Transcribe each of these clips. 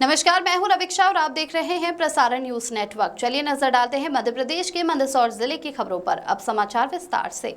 नमस्कार, मैं हूं रविक्षा और आप देख रहे हैं प्रसारण न्यूज नेटवर्क। चलिए नजर डालते हैं मध्य प्रदेश के मंदसौर जिले की खबरों पर। अब समाचार विस्तार से।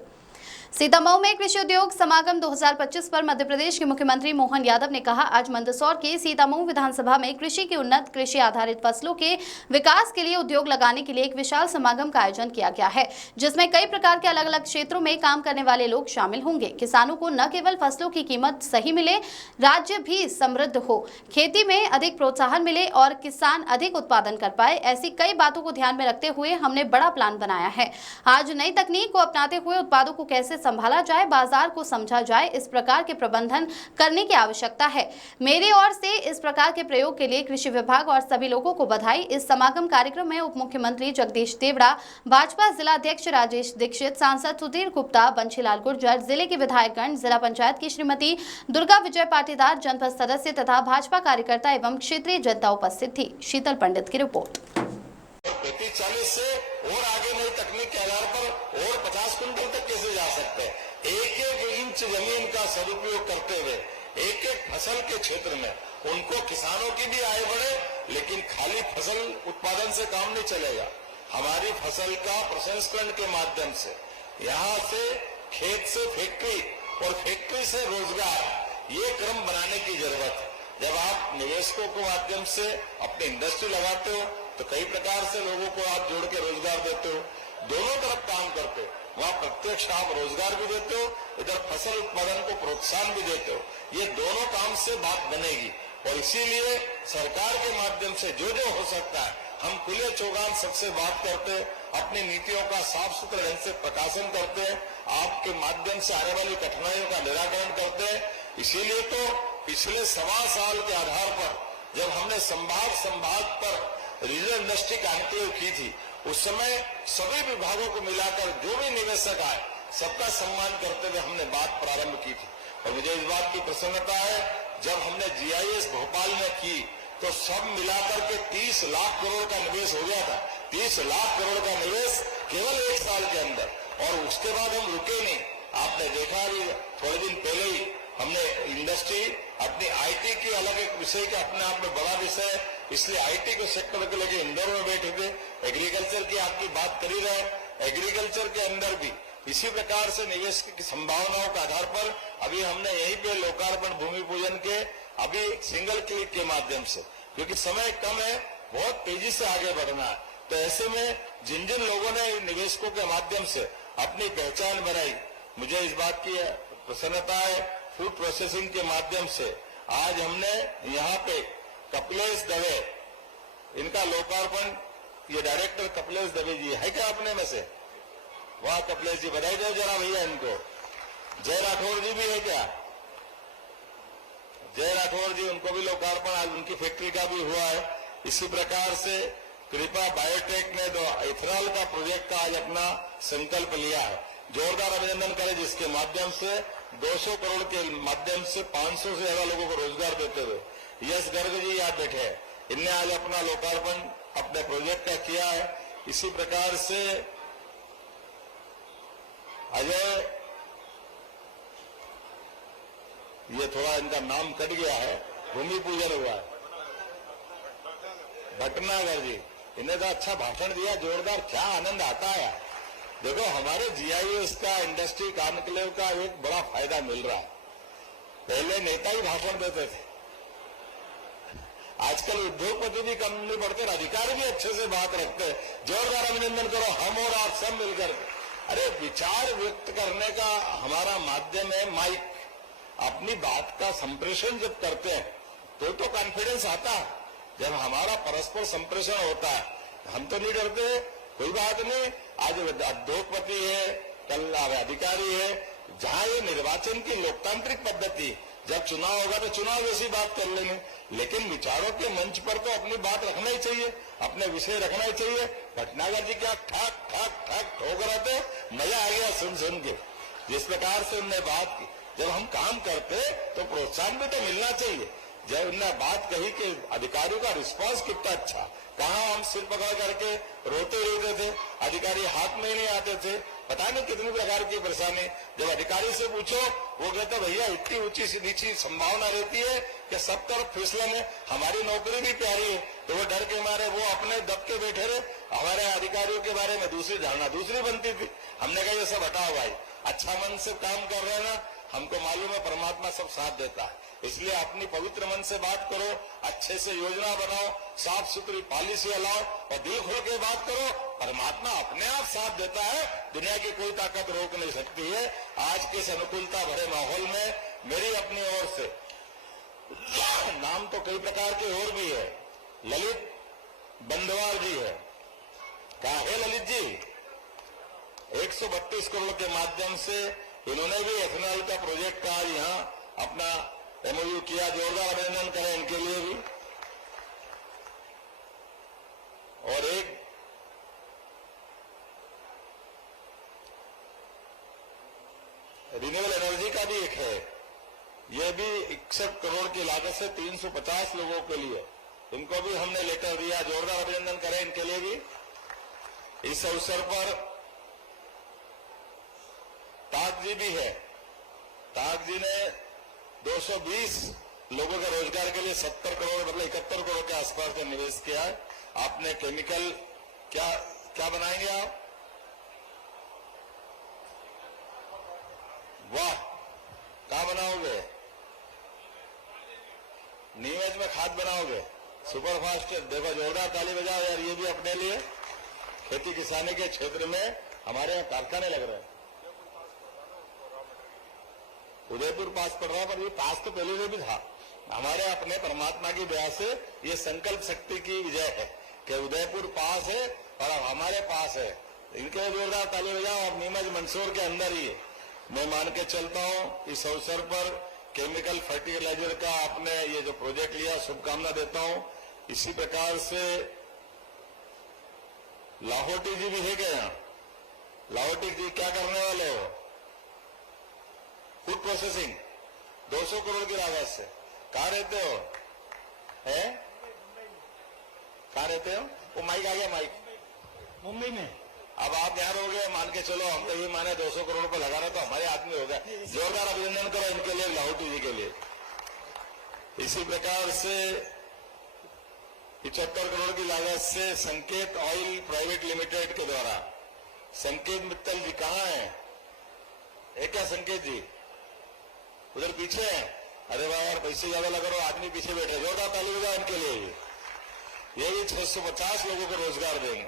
सीतामऊ में कृषि उद्योग समागम 2025 पर मध्य प्रदेश के मुख्यमंत्री मोहन यादव ने कहा, आज मंदसौर के सीतामऊ विधानसभा में कृषि की उन्नत कृषि आधारित फसलों के विकास के लिए उद्योग लगाने के लिए एक विशाल समागम का आयोजन किया गया है, जिसमें कई प्रकार के अलग अलग क्षेत्रों में काम करने वाले लोग शामिल होंगे। किसानों को न केवल फसलों की कीमत सही मिले, राज्य भी समृद्ध हो, खेती में अधिक प्रोत्साहन मिले और किसान अधिक उत्पादन कर पाए, ऐसी कई बातों को ध्यान में रखते हुए हमने बड़ा प्लान बनाया है। आज नई तकनीक को अपनाते हुए उत्पादों को कैसे संभाला जाए, बाजार को समझा जाए, इस प्रकार के प्रबंधन करने की आवश्यकता है। मेरी ओर से इस प्रकार के प्रयोग के लिए कृषि विभाग और सभी लोगों को बधाई। इस समागम कार्यक्रम में उप मुख्यमंत्री जगदीश देवड़ा, भाजपा जिला अध्यक्ष राजेश दीक्षित, सांसद सुधीर गुप्ता, बंशीलाल गुर्जर, जिले के विधायकगण, जिला पंचायत की श्रीमती दुर्गा विजय पाटीदार, जनपद सदस्य तथा भाजपा कार्यकर्ता एवं क्षेत्रीय जनता उपस्थित थी। शीतल पंडित की रिपोर्ट। 40 से और आगे नई तकनीक के आधार पर और 50 क्विंटल तक कैसे जा सकते हैं। एक एक इंच जमीन का सदुपयोग करते हुए एक एक फसल के क्षेत्र में उनको किसानों की भी आय बढ़े, लेकिन खाली फसल उत्पादन से काम नहीं चलेगा। हमारी फसल का प्रसंस्करण के माध्यम से यहाँ से खेत से फैक्ट्री और फैक्ट्री से रोजगार, ये क्रम बनाने की जरूरत है। जब आप निवेशकों के माध्यम से अपनी इंडस्ट्री लगाते हो तो कई प्रकार से लोगों को आप जोड़ के रोजगार देते हो, दोनों तरफ काम करते हो। वहाँ प्रत्यक्ष आप रोजगार भी देते हो, इधर फसल उत्पादन को प्रोत्साहन भी देते हो। ये दोनों काम से बात बनेगी और इसीलिए सरकार के माध्यम से जो जो हो सकता है हम खुले चौगान सबसे बात करते हैं, अपनी नीतियों का साफ सुथरे ढंग से प्रकाशन करते हैं, आपके माध्यम से आने वाली कठिनाइयों का निराकरण करते हैं। इसीलिए तो पिछले 1.25 साल के आधार पर जब हमने संभाग पर रीजनल इंडस्ट्री कॉन्क्लेव की थी, उस समय सभी विभागों को मिलाकर जो भी निवेशक आए सबका सम्मान करते हुए हमने बात प्रारंभ की थी। और मुझे इस बात की प्रसन्नता है, जब हमने जीआईएस भोपाल में की तो सब मिलाकर के 30 लाख करोड़ का निवेश हो गया था। 30 लाख करोड़ का निवेश केवल 1 साल के अंदर, और उसके बाद हम रुके नहीं। आपने देखा भी थोड़े दिन पहले ही हमने इंडस्ट्री अपनी आईटी की अलग एक विषय के अपने आप में बड़ा विषय है, इसलिए आईटी को सेक्टर को लेकर इंदौर में बैठे थे। एग्रीकल्चर की आपकी बात कर ही रहे, एग्रीकल्चर के अंदर भी इसी प्रकार से निवेश की संभावनाओं के आधार पर अभी हमने यहीं पे लोकार्पण भूमि पूजन के अभी सिंगल क्लिक के माध्यम से, क्योंकि समय कम है, बहुत तेजी से आगे बढ़ना है, तो ऐसे में जिन जिन लोगों ने निवेशकों के माध्यम से अपनी पहचान बनाई, मुझे इस बात की प्रसन्नता है। फूड प्रोसेसिंग के माध्यम से आज हमने यहाँ पे कपिलेश दवे, इनका लोकार्पण, ये डायरेक्टर कपिलेश दवे जी है क्या अपने में से? वाह कपिलेश जी, बधाई दो जरा भैया इनको। जय राठौर जी भी है क्या? जय राठौर जी, उनको भी लोकार्पण आज उनकी फैक्ट्री का भी हुआ है। इसी प्रकार से कृपा बायोटेक ने तो इथेनॉल का प्रोजेक्ट का आज अपना संकल्प लिया है, जोरदार अभिनंदन करें, जिसके माध्यम से 200 करोड़ के माध्यम से 500 से ज्यादा लोगों को रोजगार देते हुए यश गर्ग जी यहाँ बैठे हैं, इनने आज अपना लोकार्पण अपने प्रोजेक्ट का किया है। इसी प्रकार से अजय, ये थोड़ा इनका नाम कट गया है, भूमि पूजन हुआ है, भटनागर जी, इन्हें तो अच्छा भाषण दिया, जोरदार, क्या आनंद आता है। देखो हमारे जीआईएस का इंडस्ट्री कॉन्क्लेव का एक बड़ा फायदा मिल रहा है। पहले नेता ही भाषण देते थे, आजकल उद्योगपति भी कम नहीं पड़ते, अधिकारी भी अच्छे से बात रखते हैं। जोरदार अभिनंदन करो हम और आप सब मिलकर। अरे विचार व्यक्त करने का हमारा माध्यम है माइक, अपनी बात का संप्रेषण जब करते हैं तो कॉन्फिडेंस आता है। जब हमारा परस्पर संप्रेषण होता है हम तो नहीं डरते, कोई बात नहीं। आज उद्योगपति है, कल अधिकारी है, जहां ये निर्वाचन की लोकतांत्रिक पद्धति, जब चुनाव होगा तो चुनाव जैसी बात कर लेंगे, लेकिन विचारों के मंच पर तो अपनी बात रखना ही चाहिए, अपने विषय रखना ही चाहिए। भटनागर जी क्या ठाक ठाक ठाक ठोक रहे थे, मजा आ गया सुन के, जिस प्रकार से उनने बात की। जब हम काम करते तो प्रोत्साहन भी तो मिलना चाहिए। जब उन्होंने बात कही कि अधिकारियों का रिस्पांस कितना अच्छा, कहाँ हम सिर पकड़ करके रोते रहते थे, अधिकारी हाथ में नहीं आते थे, पता नहीं कितनी प्रकार की परेशानी। जब अधिकारी से पूछो वो कहते भैया इतनी ऊंची से नीची संभावना रहती है, कि सब तरफ फिसलन है, हमारी नौकरी भी प्यारी है, तो वो डर के मारे वो अपने दब के बैठे रहे। हमारे अधिकारियों के बारे में दूसरी धारणा दूसरी बनती थी। हमने कहा ये सब हटाओ भाई, अच्छा मन से काम कर रहे हैं ना, हमको मालूम है परमात्मा सब साथ देता है, इसलिए अपनी पवित्र मन से बात करो, अच्छे से योजना बनाओ, साफ सुथरी पॉलिसी लाओ और दिल खोल के बात करो। परमात्मा अपने आप साथ देता है, दुनिया की कोई ताकत रोक नहीं सकती है। आज के इस अनुकूलता भरे माहौल में मेरी अपनी ओर से नाम तो कई प्रकार के और भी है, ललित बंदवार जी है। कहा है ललित जी, 132 करोड़ के माध्यम से इन्होंने भी एथेनॉल का प्रोजेक्ट का यहाँ अपना एमओयू किया, जोरदार अभिनंदन करें इनके लिए भी। और एक रिन्यूएबल एनर्जी का भी एक है, यह भी 61 करोड़ की लागत से 350 लोगों के लिए, इनको भी हमने लेटर दिया, जोरदार अभिनंदन करें इनके लिए भी। इस अवसर पर ताक जी भी है, ताक जी ने 220 लोगों के रोजगार के लिए 70 करोड़ मतलब 71 करोड़ के आसपास का निवेश किया है। आपने केमिकल क्या क्या बनाएंगे आप? वाह, क्या बनाओगे? नीमच में खाद बनाओगे, सुपर फास्ट। देखो जोरदार ताली बजाओ यार, ये भी अपने लिए खेती किसानी के क्षेत्र में हमारे यहाँ कारखाने लग रहे हैं। उदयपुर पास पड़ रहा है, पर ये पास तो पहले से भी था। हमारे अपने परमात्मा की दया से ये संकल्प शक्ति की विजय है कि उदयपुर पास है और अब हमारे पास है। इनके जोरदार ताली बजाओ। अब नीमच मंदसौर के अंदर ही है। मैं मान के चलता हूं इस अवसर पर केमिकल फर्टिलाइजर का आपने ये जो प्रोजेक्ट लिया, शुभकामना देता हूं। इसी प्रकार से लाहौटी जी भी है क्या यहाँ? लाहौटी जी क्या करने वाले हो? फूड प्रोसेसिंग 200 करोड़ की लागत से। कहाँ रहते हो? है कहाँ रहते हो? वो माइक आ गया, माइक मुंबई में। अब आप यहाँ रहोगे, मान के चलो हम तो ये माने 200 करोड़ रुपए लगाना तो हमारे आदमी हो गया। जोरदार अभिनंदन करो इनके लिए, लाहौटी जी के लिए। इसी प्रकार से 75 करोड़ की लागत से संकेत ऑयल प्राइवेट लिमिटेड के द्वारा, संकेत मित्तल जी कहाँ है? एक क्या संकेत जी उधर पीछे है? अरे वाह यार, पैसे ज्यादा लगा रहा, आदमी पीछे बैठे। जोरदार ताली बजाओ इनके लिए। ये भी 650 लोगों को रोजगार देंगे।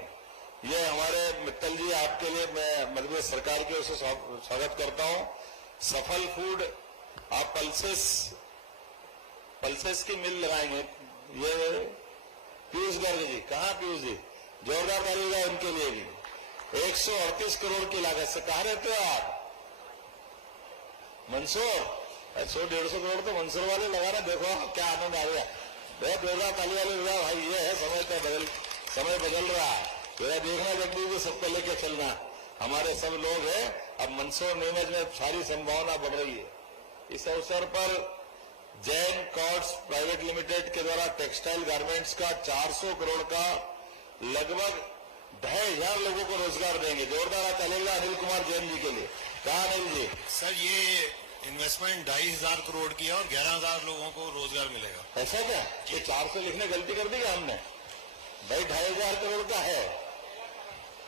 ये हमारे मित्तल जी, आपके लिए मैं मध्य प्रदेश सरकार की ओर से स्वागत करता हूं। सफल फूड, आप पल्सेस की मिल लगाएंगे। ये पीयूष गर्ग जी, कहाँ पीयूष जी? जोरदार ताली बजाओ इनके लिए भी। 138 करोड़ की लागत से। कहाँ रहते हो आप? मंदसौर। 100-150 करोड़ तो मंदसौर वाले लगाना। देखो क्या आनंद आ गया। बहुत जोरदार ताली वाले बजाओ भाई। ये है समय बदल रहा है। जरा देखना जल्दी को सबको लेके चलना। हमारे सब लोग हैं। अब मंदसौर नीमच में सारी संभावना बढ़ रही है। इस अवसर पर जैन कॉर्ड्स प्राइवेट लिमिटेड के द्वारा टेक्सटाइल गारमेंट्स का 400 करोड़ का लगभग 2,500 लोगों को रोजगार देंगे। जोरदार चलेगा अनिल कुमार जैन जी के लिए। कहा अनिल जी? सर, ये इन्वेस्टमेंट 2,500 करोड़ की है और 11,000 लोगों को रोजगार मिलेगा। ऐसा क्या? ये 400 लिखने गलती कर दी क्या हमने? भाई 2,500 करोड़ का है।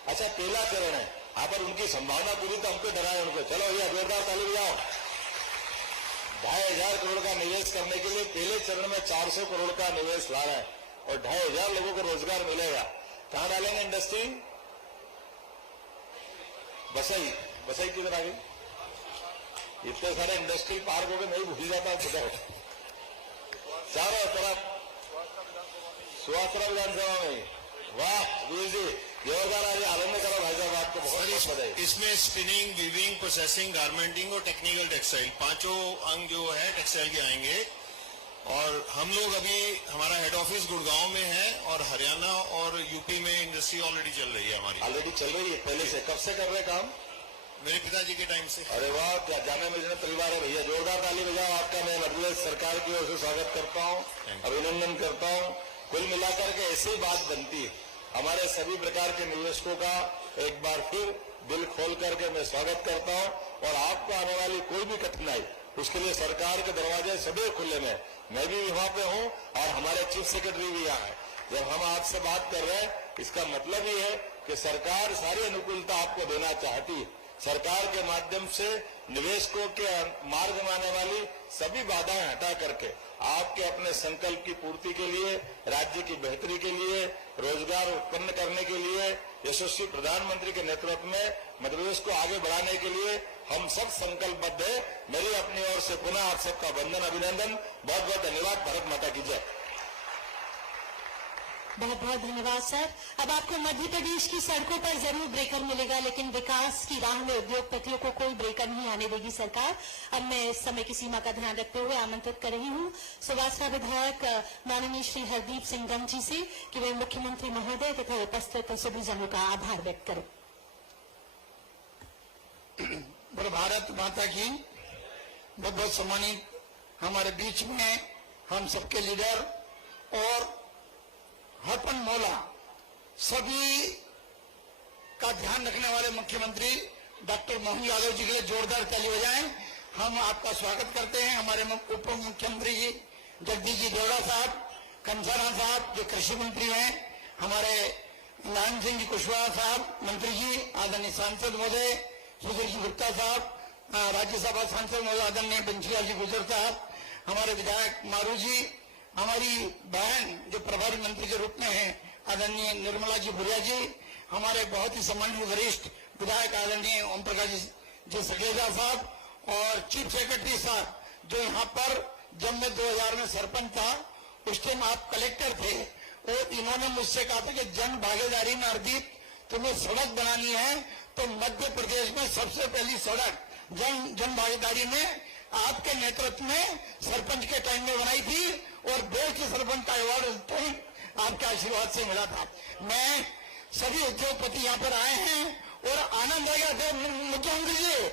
अच्छा, पहला चरण है। यहाँ पर उनकी संभावना पूरी, तो हमको डराए उनको। चलो भैया जोरदार ताली बजाओ। 2,500 करोड़ का निवेश करने के लिए पहले चरण में 400 करोड़ का निवेश ला रहे हैं और 2,500 लोगों को रोजगार मिलेगा। कहाँ डालेंगे इंडस्ट्री? बसई किधर आ गई? इतने सारे इंडस्ट्री पार्क हो गए, नहीं भूल जाता किधर। चारों तरफ सुहासरा विधानसभा में। वाह वीर जी, जोरदार आज आनंद करो भाई साहब, आपको बहुत बधाई। इसमें स्पिनिंग, वीविंग, प्रोसेसिंग, गारमेंटिंग और टेक्निकल टेक्सटाइल, पांचों अंग जो है टेक्सटाइल के आएंगे। और हम लोग अभी, हमारा हेड ऑफिस गुड़गांव में है और हरियाणा और यूपी में इंडस्ट्री ऑलरेडी चल रही है हमारी। ऑलरेडी चल रही है पहले से? कब से कर रहे काम? मेरे पिताजी के टाइम से। अरे वाह, क्या जाने में परिवार है भैया। जोरदार ताली बजाओ। आपका मैं मध्य प्रदेश सरकार की ओर से स्वागत करता हूँ, अभिनंदन करता हूँ। कुल मिलाकर के ऐसी बात बनती है। हमारे सभी प्रकार के निवेशकों का एक बार फिर दिल खोल करके मैं स्वागत करता हूँ। और आपको आने वाली कोई भी कठिनाई, उसके लिए सरकार के दरवाजे सदैव खुले में। मैं भी वहां पे हूं और हमारे चीफ सेक्रेटरी भी यहाँ है। जब हम आपसे बात कर रहे हैं, इसका मतलब ये है कि सरकार सारी अनुकूलता आपको देना चाहती है। सरकार के माध्यम से निवेशकों के मार्ग में आने वाली सभी बाधाएं हटा करके आपके अपने संकल्प की पूर्ति के लिए, राज्य की बेहतरी के लिए, रोजगार उत्पन्न करने के लिए, यशस्वी प्रधानमंत्री के नेतृत्व में मध्य प्रदेश को आगे बढ़ाने के लिए हम सब संकल्पबद्ध है। मेरी अपनी ओर से पुनः आप सबका वंदन, अभिनंदन, बहुत बहुत धन्यवाद। भारत माता की जय। बहुत बहुत धन्यवाद सर। अब आपको मध्य प्रदेश की सड़कों पर जरूर ब्रेकर मिलेगा, लेकिन विकास की राह में उद्योगपतियों को कोई ब्रेकर नहीं आने देगी सरकार। अब मैं समय की सीमा का ध्यान रखते हुए आमंत्रित कर रही हूँ सुवासरा विधायक माननीय श्री हरदीप सिंह गंग जी से कि वे मुख्यमंत्री महोदय तथा उपस्थित सभी जनों का आभार व्यक्त करें। भारत माता की बहुत बहुत सम्मानित हमारे बीच में हम सबके लीडर और हरपन मौला सभी का ध्यान रखने वाले मुख्यमंत्री डॉक्टर मोहन यादव जी के लिए जोरदार ताली बजाएं। हम आपका स्वागत करते हैं। हमारे उप मुख्यमंत्री जी जगदीश जी देवड़ा साहब, कंसारा साहब जो कृषि मंत्री हैं, हमारे नारायण सिंह जी कुशवाहा साहब मंत्री जी, आदरणीय सांसद महोदय सुशील जी गुप्ता साहब, राज्यसभा सांसद महोदय आदरणीय बंशीलाल जी गुजर साहब, हमारे विधायक मारू जी, हमारी बहन जो प्रभारी मंत्री के रूप में हैं आदरणीय निर्मला जी भुरिया जी, हमारे बहुत ही सम्मानित वरिष्ठ विधायक आदरणीय ओम प्रकाश जी सखेजा साहब और चीफ सेक्रेटरी साहब जो यहाँ पर जब मैं 2000 में सरपंच था उस टाइम आप कलेक्टर थे और इन्होंने मुझसे कहा था कि जन भागीदारी में हरदीप तुम्हें सड़क बनानी है तो मध्य प्रदेश में सबसे पहली सड़क जन भागीदारी में आपके नेतृत्व में सरपंच के टाइम में बनाई थी और बेस्ट सरपंच का अवार्ड आपके आशीर्वाद से मिला था। मैं सभी उद्योगपति यहाँ पर आए हैं और आनंद आ गया था मुख्यमंत्री जी